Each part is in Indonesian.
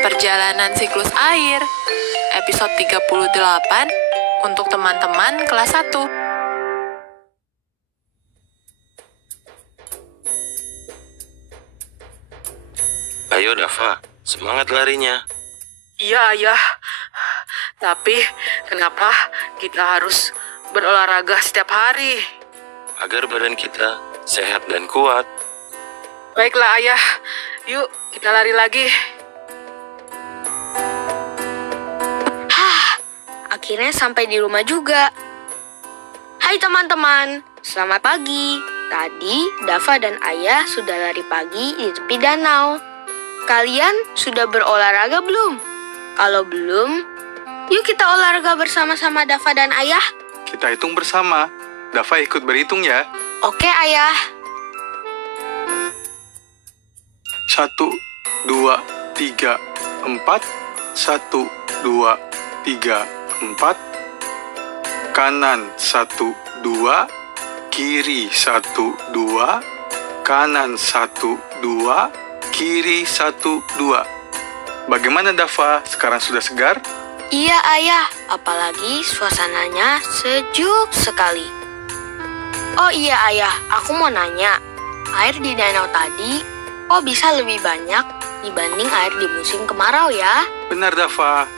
Perjalanan siklus air, episode 38 untuk teman-teman kelas 1. Ayo Dava, semangat larinya. Iya, Ayah. Tapi kenapa kita harus berolahraga setiap hari? Agar badan kita sehat dan kuat. Baiklah, Ayah. Yuk, kita lari lagi. Akhirnya sampai di rumah juga. Hai teman-teman, selamat pagi. Tadi Dava dan Ayah sudah lari pagi di tepi danau. Kalian sudah berolahraga belum? Kalau belum, yuk kita olahraga bersama-sama Dava dan Ayah. Kita hitung bersama. Dava ikut berhitung ya. Oke, Ayah. 1, 2, 3, 4. 1, 2, 3, 4. Kanan 1, 2. Kiri 1, 2. Kanan 1, 2. Kiri 1, 2. Bagaimana Dava? Sekarang sudah segar? Iya, Ayah. Apalagi suasananya sejuk sekali. Oh iya, Ayah. Aku mau nanya. Air di danau tadi kok bisa lebih banyak dibanding air di musim kemarau ya? Benar Dava.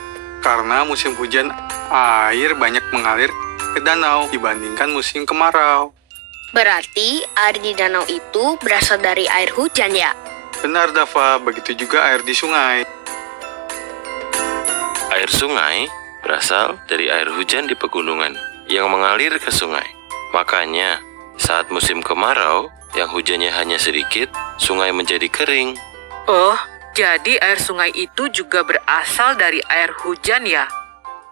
Karena musim hujan air banyak mengalir ke danau dibandingkan musim kemarau. Berarti air di danau itu berasal dari air hujan ya? Benar Dava, begitu juga air di sungai. Air sungai berasal dari air hujan di pegunungan yang mengalir ke sungai. Makanya, saat musim kemarau yang hujannya hanya sedikit, sungai menjadi kering. Oh, jadi air sungai itu juga berasal dari air hujan ya?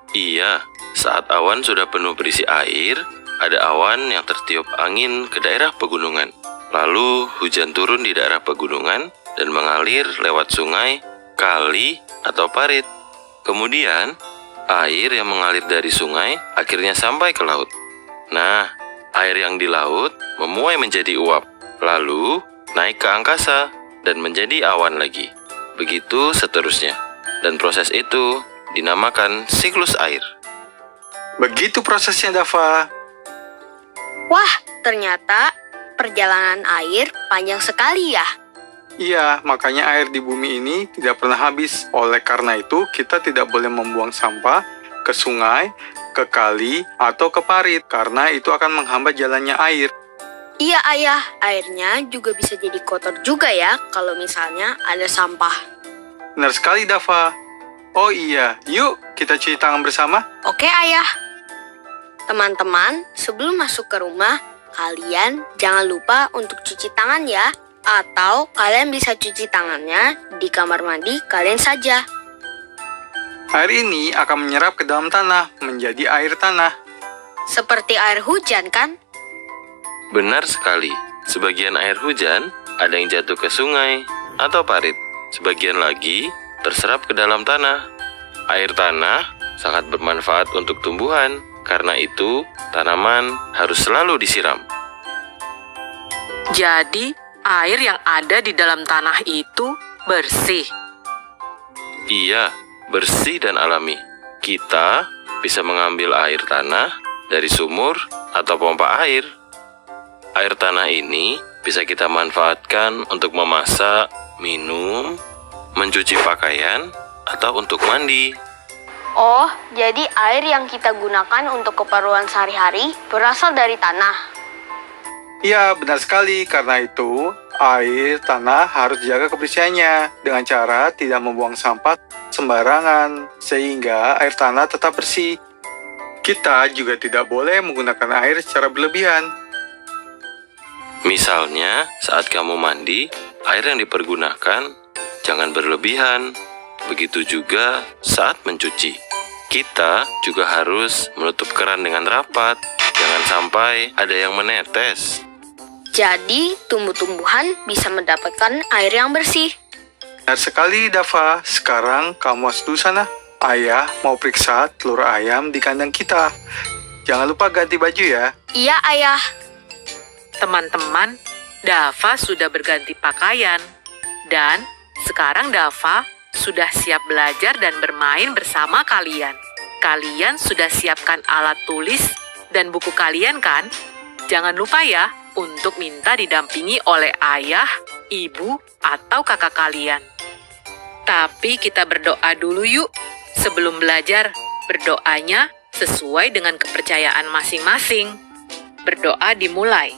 Iya, saat awan sudah penuh berisi air, ada awan yang tertiup angin ke daerah pegunungan. Lalu hujan turun di daerah pegunungan dan mengalir lewat sungai, kali, atau parit. Kemudian, air yang mengalir dari sungai akhirnya sampai ke laut. Nah, air yang di laut memuai menjadi uap, lalu naik ke angkasa dan menjadi awan lagi. Begitu seterusnya. Dan proses itu dinamakan siklus air. Begitu prosesnya Dava. Wah, ternyata perjalanan air panjang sekali ya. Iya, makanya air di bumi ini tidak pernah habis. Oleh karena itu, kita tidak boleh membuang sampah ke sungai, ke kali, atau ke parit. Karena itu akan menghambat jalannya air. Iya, Ayah. Airnya juga bisa jadi kotor juga ya kalau misalnya ada sampah. Benar sekali Dava. Oh iya, yuk kita cuci tangan bersama. Oke, Ayah. Teman-teman, sebelum masuk ke rumah, kalian jangan lupa untuk cuci tangan ya. Atau kalian bisa cuci tangannya di kamar mandi kalian saja. Air ini akan menyerap ke dalam tanah, menjadi air tanah. Seperti air hujan kan? Benar sekali, sebagian air hujan ada yang jatuh ke sungai atau parit. Sebagian lagi terserap ke dalam tanah. Air tanah sangat bermanfaat untuk tumbuhan, karena itu tanaman harus selalu disiram. Jadi, air yang ada di dalam tanah itu bersih. Iya, bersih dan alami. Kita bisa mengambil air tanah dari sumur atau pompa air. Air tanah ini bisa kita manfaatkan untuk memasak, minum, mencuci pakaian, atau untuk mandi. Oh, jadi air yang kita gunakan untuk keperluan sehari-hari berasal dari tanah. Iya, benar sekali. Karena itu, air tanah harus dijaga kebersihannya dengan cara tidak membuang sampah sembarangan, sehingga air tanah tetap bersih. Kita juga tidak boleh menggunakan air secara berlebihan. Misalnya, saat kamu mandi, air yang dipergunakan jangan berlebihan. Begitu juga saat mencuci. Kita juga harus menutup keran dengan rapat. Jangan sampai ada yang menetes. Jadi, tumbuh-tumbuhan bisa mendapatkan air yang bersih. Benar sekali, Dava. Sekarang kamu harus dulu sana. Ayah mau periksa telur ayam di kandang kita. Jangan lupa ganti baju ya. Iya, Ayah. Teman-teman, Dava sudah berganti pakaian. Dan sekarang Dava sudah siap belajar dan bermain bersama kalian. Kalian sudah siapkan alat tulis dan buku kalian kan? Jangan lupa ya untuk minta didampingi oleh ayah, ibu, atau kakak kalian. Tapi kita berdoa dulu yuk. Sebelum belajar, berdoanya sesuai dengan kepercayaan masing-masing. Berdoa dimulai.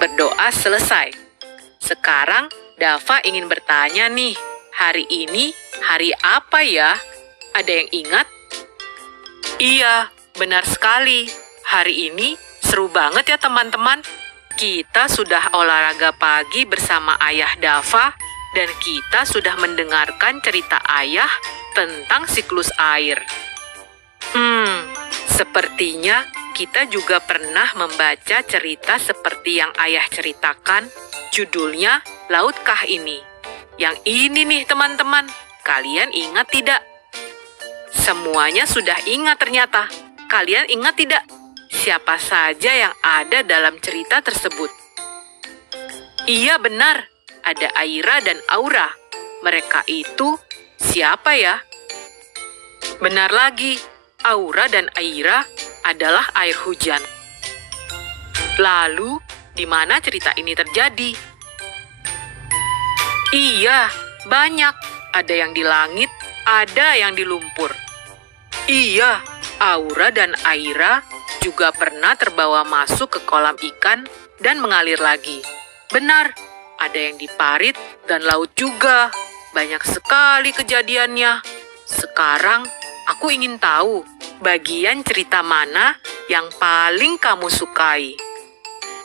Berdoa selesai. Sekarang Dava ingin bertanya nih, hari ini hari apa ya? Ada yang ingat? Iya, benar sekali. Hari ini seru banget ya teman-teman. Kita sudah olahraga pagi bersama ayah Dava dan kita sudah mendengarkan cerita ayah tentang siklus air. Sepertinya kita juga pernah membaca cerita seperti yang ayah ceritakan. Judulnya Lautkah Ini? Yang ini nih teman-teman, kalian ingat tidak? Semuanya sudah ingat ternyata. Kalian ingat tidak? Siapa saja yang ada dalam cerita tersebut? Iya benar, ada Aira dan Aura. Mereka itu siapa ya? Benar lagi, Aura dan Aira adalah air hujan. Lalu, di mana cerita ini terjadi? Iya, banyak. Ada yang di langit, ada yang di lumpur. Iya, Aura dan Aira juga pernah terbawa masuk ke kolam ikan dan mengalir lagi. Benar, ada yang di parit dan laut juga. Banyak sekali kejadiannya. Sekarang, aku ingin tahu bagian cerita mana yang paling kamu sukai.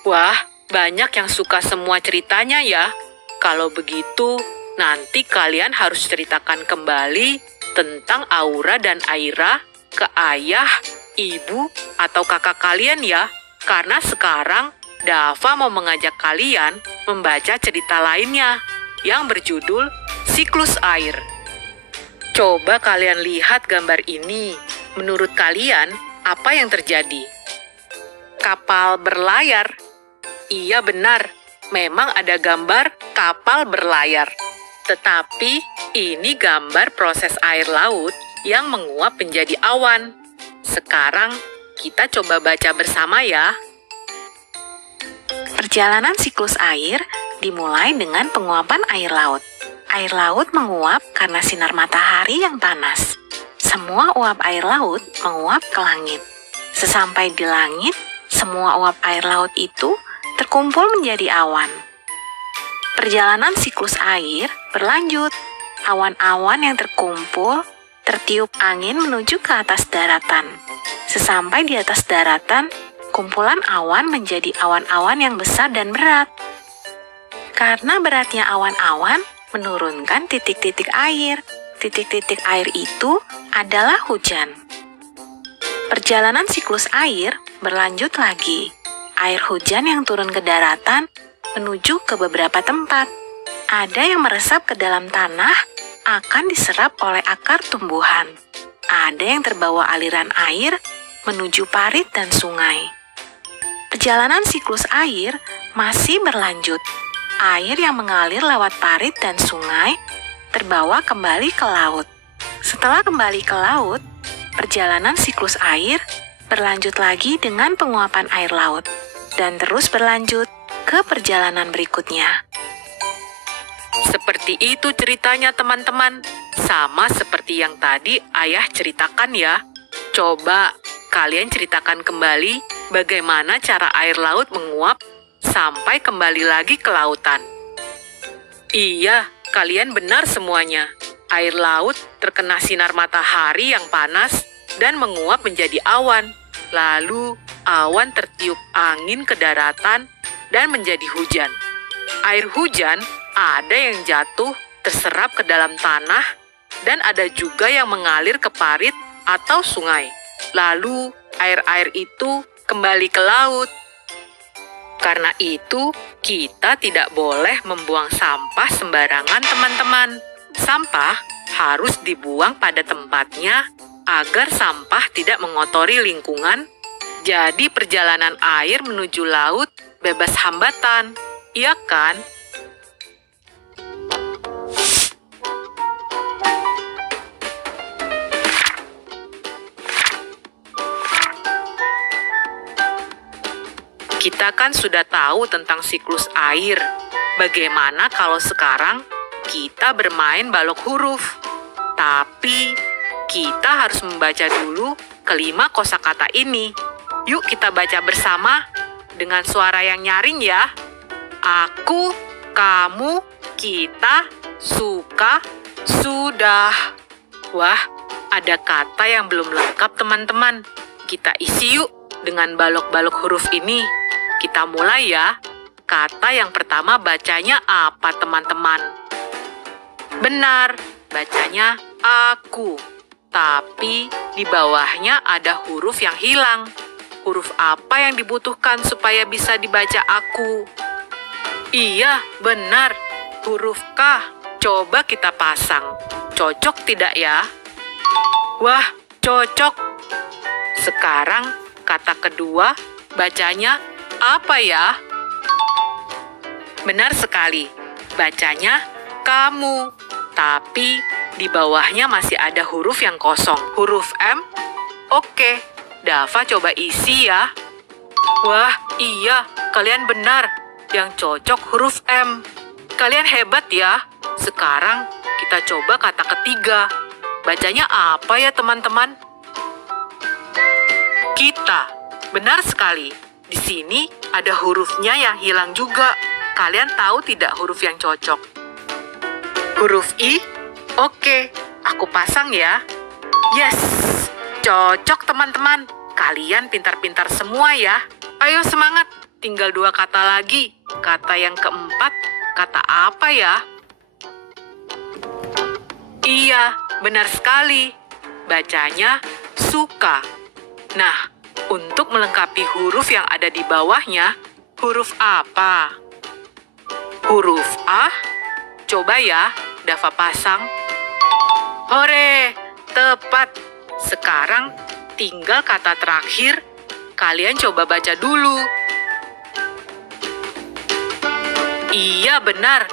Wah, banyak yang suka semua ceritanya ya. Kalau begitu, nanti kalian harus ceritakan kembali tentang Aura dan Aira ke ayah, ibu, atau kakak kalian ya. Karena sekarang Dava mau mengajak kalian membaca cerita lainnya yang berjudul Siklus Air. Coba kalian lihat gambar ini. Menurut kalian, apa yang terjadi? Kapal berlayar. Iya benar, memang ada gambar kapal berlayar. Tetapi ini gambar proses air laut yang menguap menjadi awan. Sekarang kita coba baca bersama ya. Perjalanan siklus air dimulai dengan penguapan air laut. Air laut menguap karena sinar matahari yang panas. Semua uap air laut menguap ke langit. Sesampai di langit, semua uap air laut itu terkumpul menjadi awan. Perjalanan siklus air berlanjut. Awan-awan yang terkumpul tertiup angin menuju ke atas daratan. Sesampai di atas daratan, kumpulan awan menjadi awan-awan yang besar dan berat. Karena beratnya awan-awan menurunkan titik-titik air. Titik-titik air itu adalah hujan. Perjalanan siklus air berlanjut lagi. Air hujan yang turun ke daratan menuju ke beberapa tempat. Ada yang meresap ke dalam tanah akan diserap oleh akar tumbuhan. Ada yang terbawa aliran air menuju parit dan sungai. Perjalanan siklus air masih berlanjut. Air yang mengalir lewat parit dan sungai terbawa kembali ke laut. Setelah kembali ke laut, perjalanan siklus air berlanjut lagi dengan penguapan air laut dan terus berlanjut ke perjalanan berikutnya. Seperti itu ceritanya teman-teman. Sama seperti yang tadi ayah ceritakan ya. Coba kalian ceritakan kembali bagaimana cara air laut menguap sampai kembali lagi ke lautan. Iya, kalian benar semuanya. Air laut terkena sinar matahari yang panas dan menguap menjadi awan. Lalu awan tertiup angin ke daratan dan menjadi hujan. Air hujan ada yang jatuh terserap ke dalam tanah dan ada juga yang mengalir ke parit atau sungai. Lalu air-air itu kembali ke laut. Karena itu, kita tidak boleh membuang sampah sembarangan, teman-teman. Sampah harus dibuang pada tempatnya agar sampah tidak mengotori lingkungan. Jadi perjalanan air menuju laut bebas hambatan, iya kan? Kita kan sudah tahu tentang siklus air. Bagaimana kalau sekarang kita bermain balok huruf? Tapi kita harus membaca dulu kelima kosakata ini. Yuk kita baca bersama dengan suara yang nyaring ya. Aku, kamu, kita, suka, sudah. Wah, ada kata yang belum lengkap teman-teman. Kita isi yuk dengan balok-balok huruf ini. Kita mulai ya. Kata yang pertama bacanya apa teman-teman? Benar, bacanya aku. Tapi di bawahnya ada huruf yang hilang. Huruf apa yang dibutuhkan supaya bisa dibaca aku? Iya, benar. Huruf K. Coba kita pasang. Cocok tidak ya? Wah, cocok. Sekarang kata kedua bacanya apa ya? Benar sekali. Bacanya kamu. Tapi di bawahnya masih ada huruf yang kosong. Huruf M? Oke, Dava coba isi ya. Wah, iya, kalian benar. Yang cocok huruf M. Kalian hebat ya. Sekarang kita coba kata ketiga. Bacanya apa ya teman-teman? Kita. Benar sekali. Di sini ada hurufnya yang hilang juga. Kalian tahu tidak huruf yang cocok? Huruf I? Oke, aku pasang ya. Yes, cocok teman-teman. Kalian pintar-pintar semua ya. Ayo semangat, tinggal 2 kata lagi. Kata yang keempat, kata apa ya? Iya, benar sekali. Bacanya suka. Nah, untuk melengkapi huruf yang ada di bawahnya, huruf apa? Huruf A? Coba ya, Dava pasang. Hore, tepat. Sekarang tinggal kata terakhir. Kalian coba baca dulu. Iya, benar.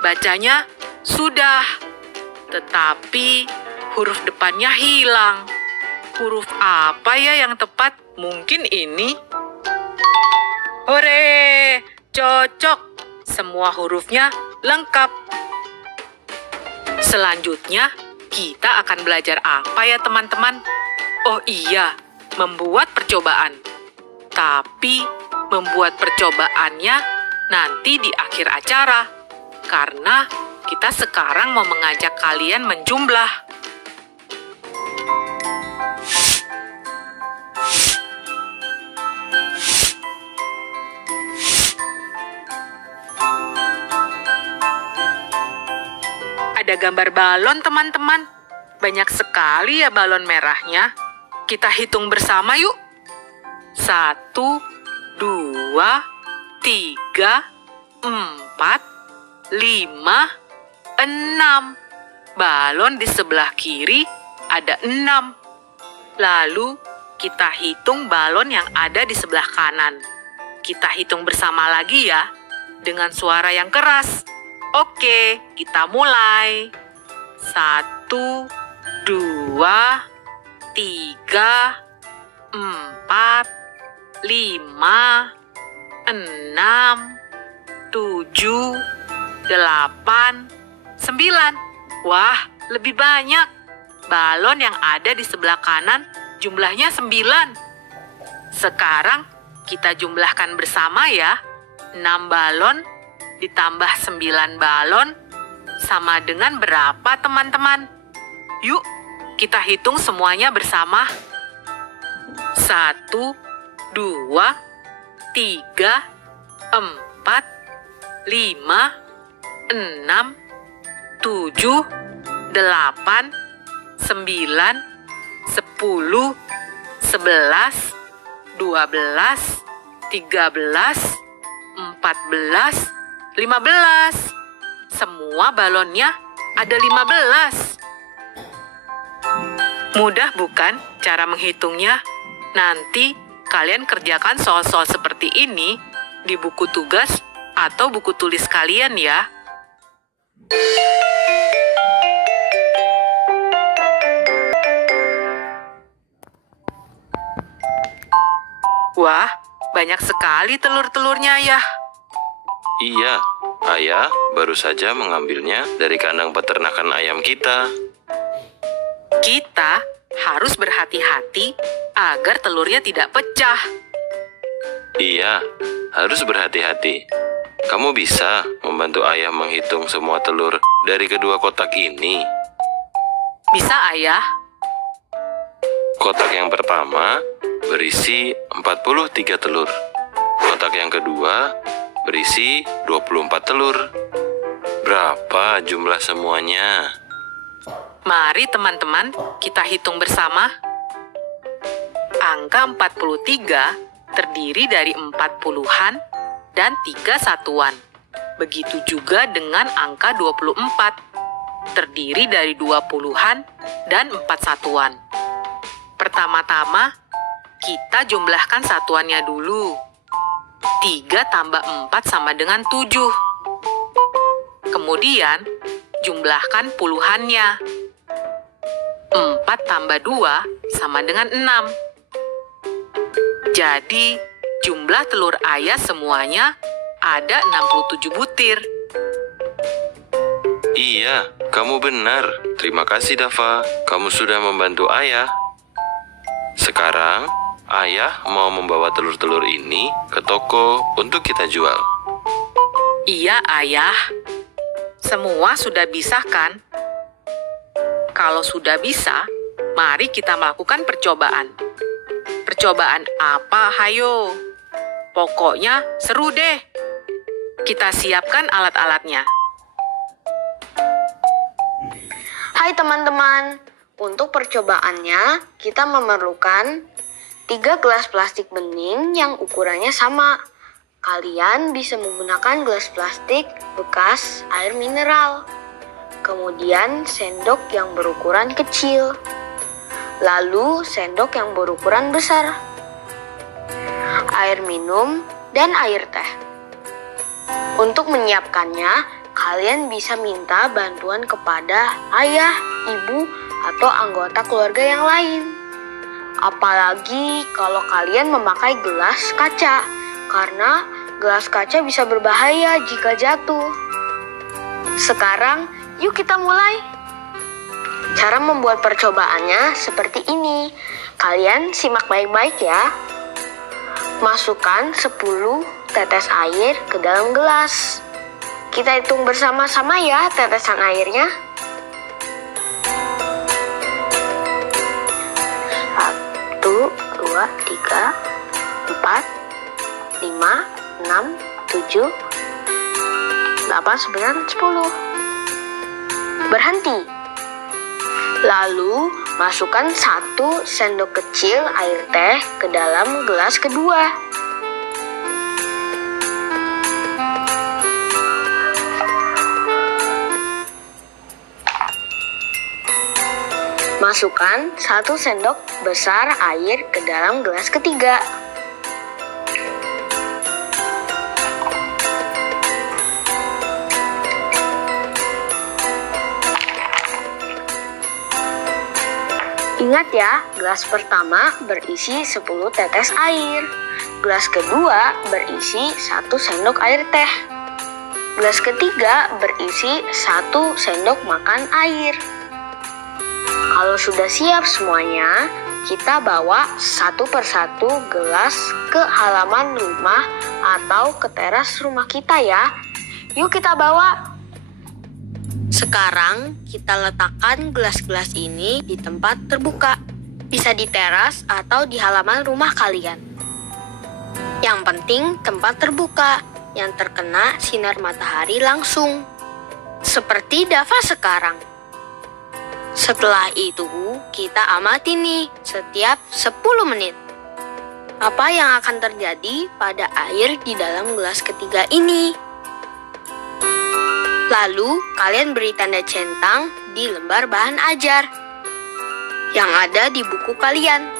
Bacanya sudah. Tetapi huruf depannya hilang. Huruf apa ya yang tepat? Mungkin ini. Hore, cocok. Semua hurufnya lengkap. Selanjutnya, kita akan belajar apa ya teman-teman? Oh iya, membuat percobaan. Tapi, membuat percobaannya nanti di akhir acara. Karena kita sekarang mau mengajak kalian menjumlah. Ada gambar balon, teman-teman. Banyak sekali ya balon merahnya. Kita hitung bersama yuk. 1, 2, 3, 4, 5, 6. Balon di sebelah kiri ada 6. Lalu kita hitung balon yang ada di sebelah kanan. Kita hitung bersama lagi ya, dengan suara yang keras. Oke, kita mulai. 1, 2, 3, 4, 5, 6, 7, 8, 9. Wah, lebih banyak. Balon yang ada di sebelah kanan jumlahnya 9. Sekarang kita jumlahkan bersama ya. 6 balon ditambah 9 balon sama dengan berapa teman-teman? Yuk, kita hitung semuanya bersama. 1, 2, 3, 4, 5, 6, 7, 8, 9, 10, 11, 12, 13, 14, 15. Semua balonnya ada 15. Mudah bukan cara menghitungnya? Nanti kalian kerjakan soal-soal seperti ini di buku tugas atau buku tulis kalian ya. Wah, banyak sekali telur-telurnya ya. Iya, ayah baru saja mengambilnya dari kandang peternakan ayam kita. Kita harus berhati-hati agar telurnya tidak pecah. Iya, harus berhati-hati. Kamu bisa membantu ayah menghitung semua telur dari kedua kotak ini. Bisa, Ayah? Kotak yang pertama berisi 43 telur. Kotak yang kedua berisi 24 telur. Berapa jumlah semuanya? Mari teman-teman, kita hitung bersama. Angka 43 terdiri dari 4 puluhan dan 3 satuan. Begitu juga dengan angka 24, terdiri dari 2 puluhan dan 4 satuan. Pertama-tama, kita jumlahkan satuannya dulu. 3 tambah 4 sama dengan 7. Kemudian, jumlahkan puluhannya. 4 tambah 2 sama dengan 6. Jadi, jumlah telur ayah semuanya ada 67 butir. Iya, kamu benar. Terima kasih, Dava. Kamu sudah membantu ayah. Sekarang, ayah mau membawa telur-telur ini ke toko untuk kita jual. Iya, Ayah. Semua sudah bisa kan? Kalau sudah bisa, mari kita melakukan percobaan. Percobaan apa, hayo? Pokoknya seru deh. Kita siapkan alat-alatnya. Hai teman-teman, untuk percobaannya kita memerlukan 3 gelas plastik bening yang ukurannya sama. Kalian bisa menggunakan gelas plastik bekas air mineral. Kemudian sendok yang berukuran kecil. Lalu sendok yang berukuran besar. Air minum dan air teh. Untuk menyiapkannya, kalian bisa minta bantuan kepada ayah, ibu, atau anggota keluarga yang lain. Apalagi kalau kalian memakai gelas kaca, karena gelas kaca bisa berbahaya jika jatuh. Sekarang, yuk kita mulai. Cara membuat percobaannya seperti ini. Kalian simak baik-baik ya. Masukkan 10 tetes air ke dalam gelas. Kita hitung bersama-sama ya tetesan airnya. 1, 2, 3, 4, 5, 6, 7, 8, 9, 10. Berhenti. Lalu masukkan 1 sendok kecil air teh ke dalam gelas kedua. Masukkan 1 sendok besar air ke dalam gelas ketiga. Ingat ya, gelas pertama berisi 10 tetes air. Gelas kedua berisi 1 sendok air teh. Gelas ketiga berisi 1 sendok makan air. Kalau sudah siap semuanya, kita bawa satu persatu gelas ke halaman rumah atau ke teras rumah kita ya. Yuk kita bawa. Sekarang kita letakkan gelas-gelas ini di tempat terbuka. Bisa di teras atau di halaman rumah kalian. Yang penting tempat terbuka yang terkena sinar matahari langsung. Seperti Dava sekarang. Setelah itu, kita amati nih setiap 10 menit. Apa yang akan terjadi pada air di dalam gelas ketiga ini? Lalu, kalian beri tanda centang di lembar bahan ajar yang ada di buku kalian.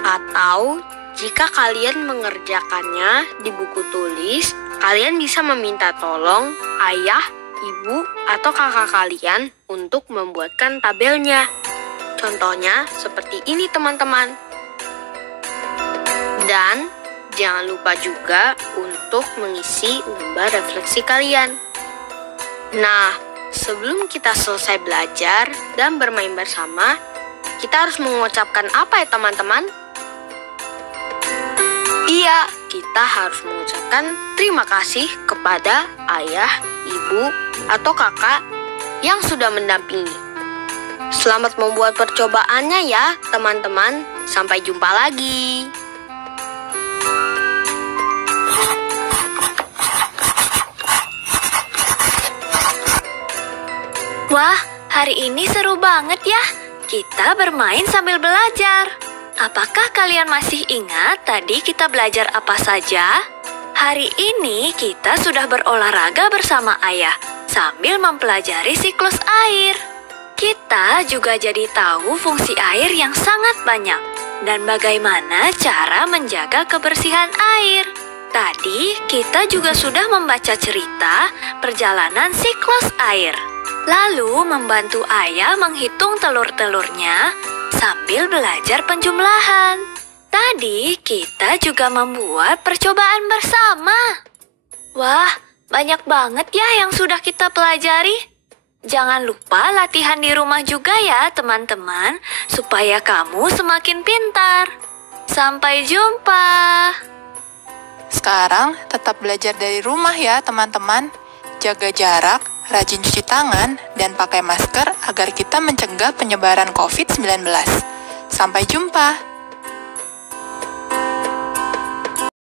Atau, jika kalian mengerjakannya di buku tulis, kalian bisa meminta tolong ayah, ibu, atau kakak kalian untuk membuatkan tabelnya. Contohnya seperti ini, teman-teman. Dan jangan lupa juga untuk mengisi lembar refleksi kalian. Nah, sebelum kita selesai belajar dan bermain bersama, kita harus mengucapkan apa ya, teman-teman? Iya, kita harus mengucapkan terima kasih kepada ayah, ibu, atau kakak yang sudah mendampingi. Selamat membuat percobaannya ya, teman-teman. Sampai jumpa lagi. Wah, hari ini seru banget ya. Kita bermain sambil belajar. Apakah kalian masih ingat tadi kita belajar apa saja? Hari ini kita sudah berolahraga bersama ayah sambil mempelajari siklus air. Kita juga jadi tahu fungsi air yang sangat banyak dan bagaimana cara menjaga kebersihan air. Tadi kita juga sudah membaca cerita perjalanan siklus air. Lalu membantu ayah menghitung telur-telurnya sambil belajar penjumlahan. Tadi kita juga membuat percobaan bersama. Wah, banyak banget ya yang sudah kita pelajari. Jangan lupa latihan di rumah juga ya teman-teman, supaya kamu semakin pintar. Sampai jumpa. Sekarang tetap belajar dari rumah ya teman-teman. Jaga jarak, rajin cuci tangan, dan pakai masker agar kita mencegah penyebaran COVID-19. Sampai jumpa!